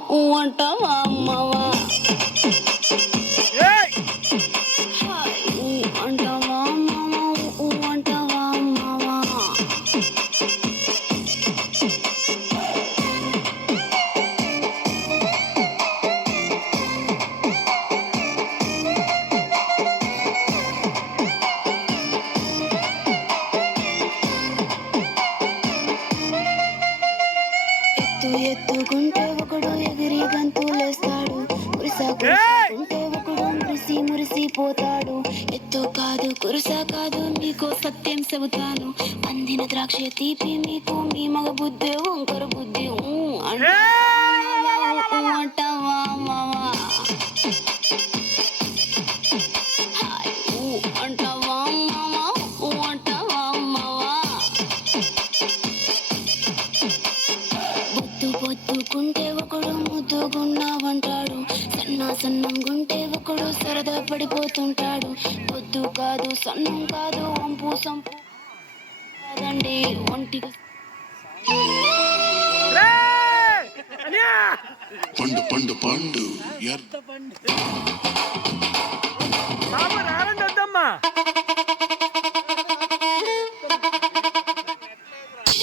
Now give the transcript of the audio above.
అంటావా అమ్మవా అంటావా అమ్మవా అంటావా అమ్మవా ఎత్తుకుంటే ఒకడు ఎగిరి గంతులేస్తాడు కురిసాకుంటే ఒకడు మురిసిపోతాడు ఎత్తు కాదు కురుస కాదు మీకు సత్యం చెబుతాను అందిన ద్రాక్ష తీపి మీకు మీ మగ బుద్ధి వంకర బుద్ధి అంటావా మావా అంటావా మావా అంటావా మావా పొద్దుకుంటే ఒకడు ముద్దుగున్నావంటాడు సన్నం గుంటే ఒకడు సరదా పడిపోతుంటాడు పొద్దు కాదు సన్నం కాదు వంపు సంపు కాదండి ఒంటిగా పండు